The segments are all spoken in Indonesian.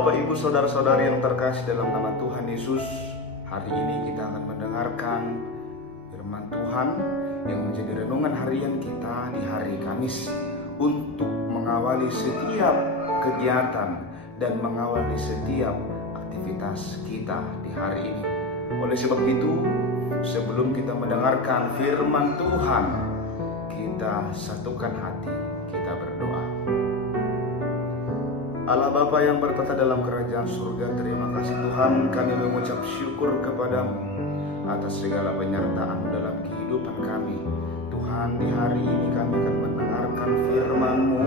Bapak Ibu Saudara-saudari yang terkasih dalam nama Tuhan Yesus, hari ini kita akan mendengarkan firman Tuhan yang menjadi renungan harian kita di hari Kamis untuk mengawali setiap kegiatan dan mengawali setiap aktivitas kita di hari ini. Oleh sebab itu, sebelum kita mendengarkan firman Tuhan, kita satukan hati, kita berdoa. Allah Bapa yang bertata dalam kerajaan surga, terima kasih Tuhan, kami mengucap syukur kepadamu atas segala penyertaan dalam kehidupan kami. Tuhan, di hari ini kami akan mendengarkan firman-Mu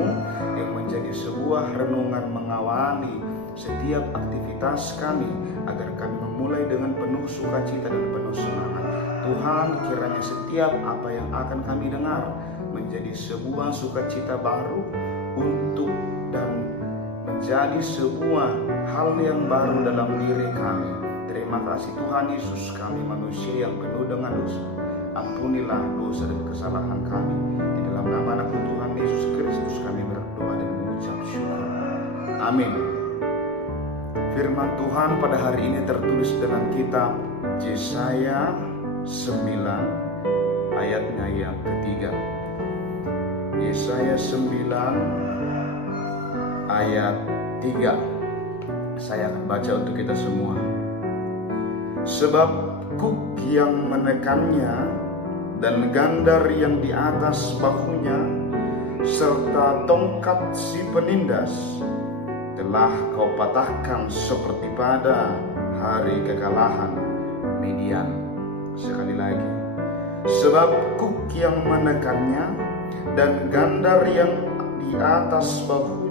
yang menjadi sebuah renungan mengawali setiap aktivitas kami, agar kami memulai dengan penuh sukacita dan penuh semangat. Tuhan, kiranya setiap apa yang akan kami dengar menjadi sebuah sukacita baru untuk dan menjadi sebuah hal yang baru dalam diri kami. Terima kasih Tuhan Yesus, kami manusia yang penuh dengan dosa. Ampunilah dosa dan kesalahan kami. Di dalam nama anak Tuhan Yesus Kristus kami berdoa dan mengucap syukur. Amin. Firman Tuhan pada hari ini tertulis dalam kitab Yesaya 9 ayatnya yang ketiga. Yesaya 9 ayat 3. Saya akan baca untuk kita semua. Sebab kuk yang menekannya dan gandar yang di atas bahunya serta tongkat si penindas telah kau patahkan seperti pada hari kekalahan Midian. Sekali lagi. Sebab kuk yang menekannya dan gandar yang di atas bahunya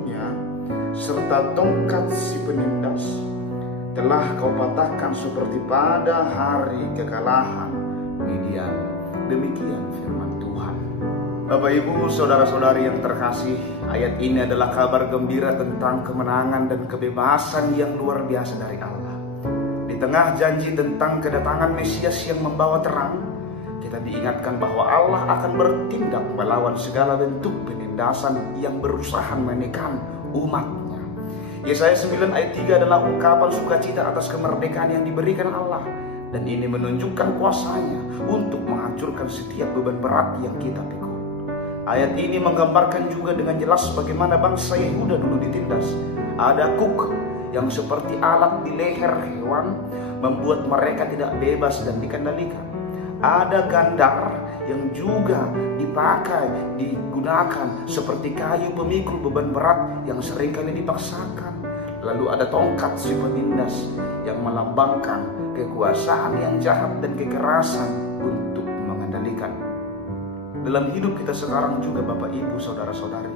serta tongkat si penindas telah kau patahkan seperti pada hari kekalahan Midian. Demikian firman Tuhan. Bapak Ibu Saudara-saudari yang terkasih, ayat ini adalah kabar gembira tentang kemenangan dan kebebasan yang luar biasa dari Allah. Di tengah janji tentang kedatangan Mesias yang membawa terang, kita diingatkan bahwa Allah akan bertindak melawan segala bentuk penindasan yang berusaha menekan umatnya. Yesaya 9 ayat 3 adalah ungkapan sukacita atas kemerdekaan yang diberikan Allah, dan ini menunjukkan kuasanya untuk menghancurkan setiap beban berat yang kita pikul. Ayat ini menggambarkan juga dengan jelas bagaimana bangsa Yehuda dulu ditindas. Ada kuk yang seperti alat di leher hewan membuat mereka tidak bebas dan dikendalikan. Ada gandar yang juga digunakan seperti kayu pemikul beban berat yang seringkali dipaksakan. Lalu ada tongkat si penindas yang melambangkan kekuasaan yang jahat dan kekerasan untuk mengendalikan. Dalam hidup kita sekarang juga Bapak Ibu Saudara-saudari,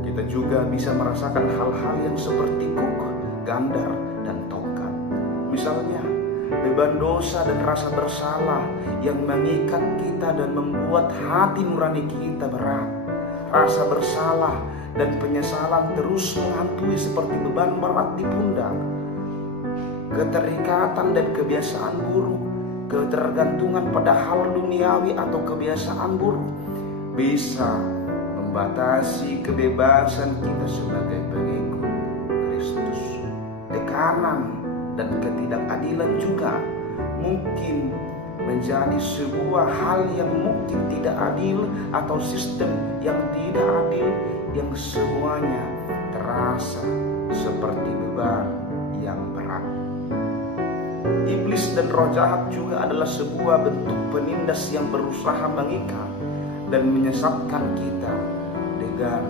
kita juga bisa merasakan hal-hal yang seperti kuk, gandar, dan tongkat. Misalnya beban dosa dan rasa bersalah yang mengikat kita dan membuat hati nurani kita berat. Rasa bersalah dan penyesalan terus menghantui seperti beban berat di pundak. Keterikatan dan kebiasaan buruk, ketergantungan pada hal duniawi atau kebiasaan buruk bisa membatasi kebebasan kita sebagai pengikut Kristus. Tekanan dan ketidakadilan juga mungkin menjadi sebuah hal yang mungkin tidak adil atau sistem yang tidak adil yang semuanya terasa seperti beban yang berat. Iblis dan roh jahat juga adalah sebuah bentuk penindas yang berusaha mengikat dan menyesatkan kita dengan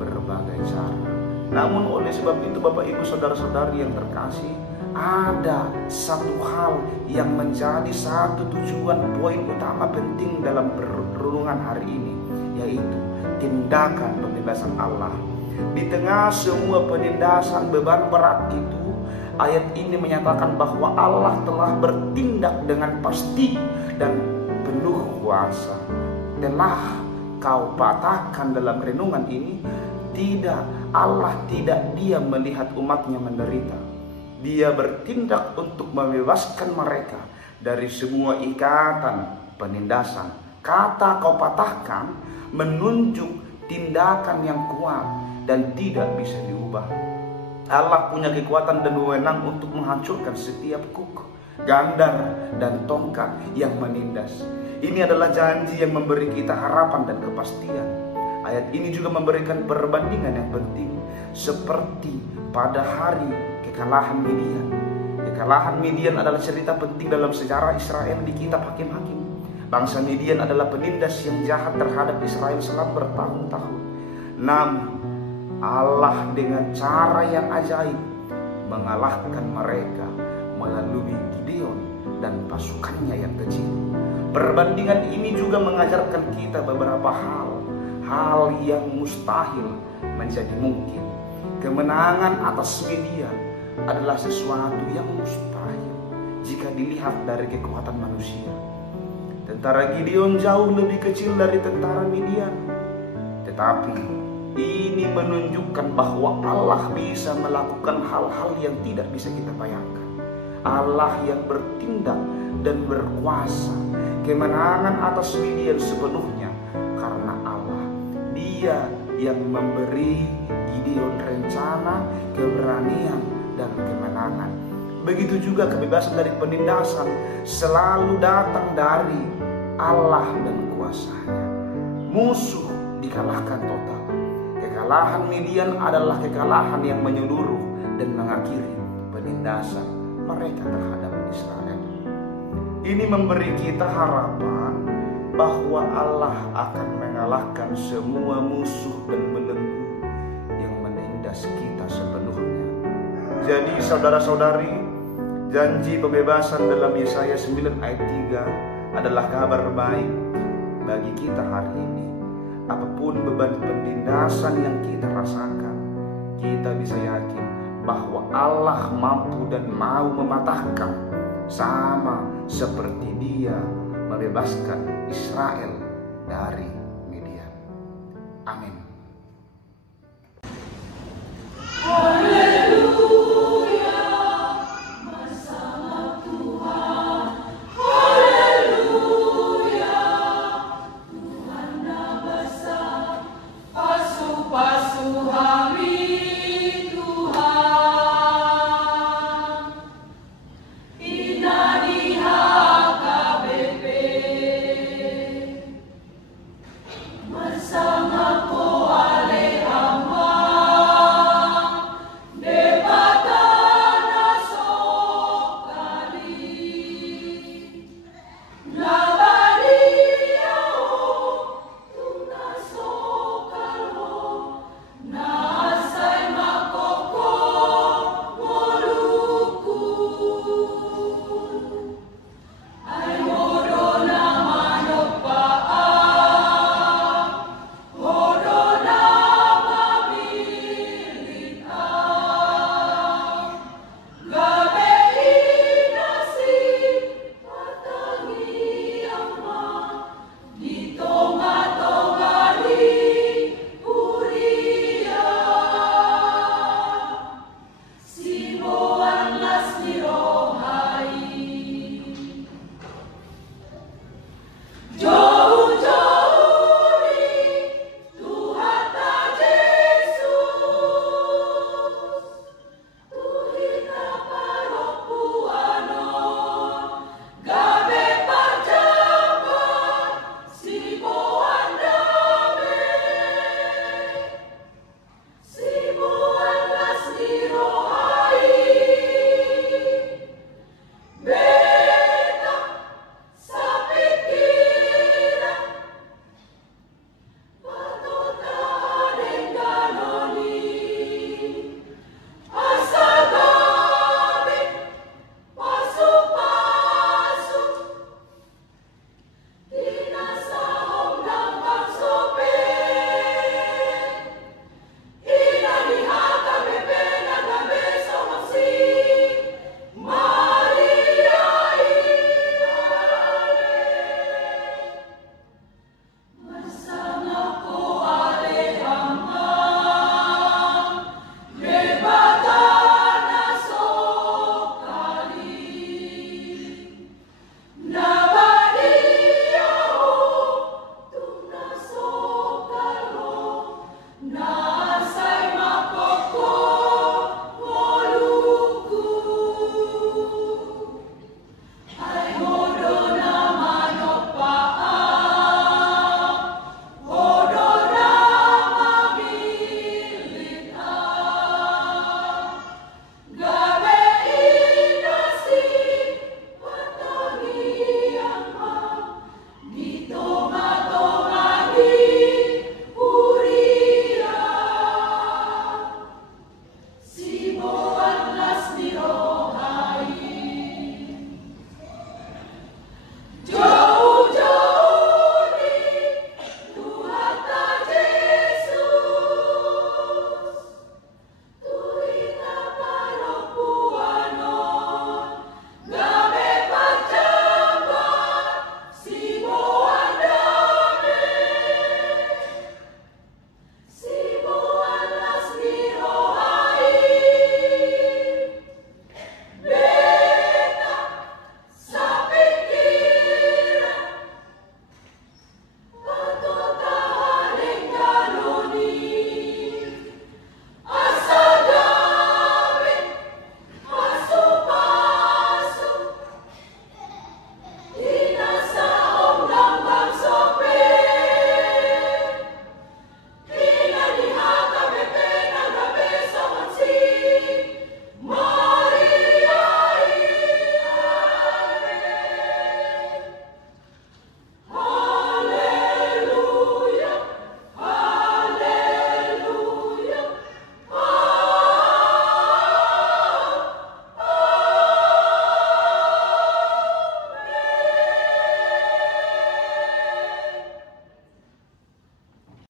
berbagai cara. Namun oleh sebab itu Bapak Ibu Saudara-saudari yang terkasih, ada satu hal yang menjadi satu tujuan poin utama penting dalam renungan hari ini, yaitu tindakan pembebasan Allah. Di tengah semua penindasan beban berat itu, ayat ini menyatakan bahwa Allah telah bertindak dengan pasti dan penuh kuasa. Telah kau patahkan dalam renungan ini, Allah tidak diam melihat umatnya menderita. Dia bertindak untuk membebaskan mereka dari semua ikatan penindasan. Kata kau patahkan menunjuk tindakan yang kuat dan tidak bisa diubah. Allah punya kekuatan dan wewenang untuk menghancurkan setiap kuk, gandar, dan tongkat yang menindas. Ini adalah janji yang memberi kita harapan dan kepastian. Ayat ini juga memberikan perbandingan yang penting, seperti pada hari kekalahan Midian. Kekalahan Midian adalah cerita penting dalam sejarah Israel di kitab Hakim-Hakim. Bangsa Midian adalah penindas yang jahat terhadap Israel selama bertahun-tahun. Namun Allah dengan cara yang ajaib mengalahkan mereka melalui Gideon dan pasukannya yang kecil. Perbandingan ini juga mengajarkan kita beberapa hal yang mustahil menjadi mungkin. Kemenangan atas Midian adalah sesuatu yang mustahil jika dilihat dari kekuatan manusia. Tentara Gideon jauh lebih kecil dari tentara Midian, tetapi ini menunjukkan bahwa Allah bisa melakukan hal-hal yang tidak bisa kita bayangkan. Allah yang bertindak dan berkuasa. Kemenangan atas Midian sepenuhnya karena Allah. Dia yang memberi Gideon rencana, keberanian, dan kemenangan. Begitu juga kebebasan dari penindasan selalu datang dari Allah dan kuasanya. Musuh dikalahkan total. Kekalahan Midian adalah kekalahan yang menyeluruh dan mengakhiri penindasan mereka terhadap Israel. Ini memberi kita harapan bahwa Allah akan mengalahkan semua musuh dan belenggu yang menindas kita sepenuhnya. Jadi saudara-saudari, janji pembebasan dalam Yesaya 9 ayat 3 adalah kabar baik bagi kita hari ini. Apapun beban penindasan yang kita rasakan, kita bisa yakin bahwa Allah mampu dan mau mematahkan, sama seperti Dia membebaskan Israel dari Midian. Amin.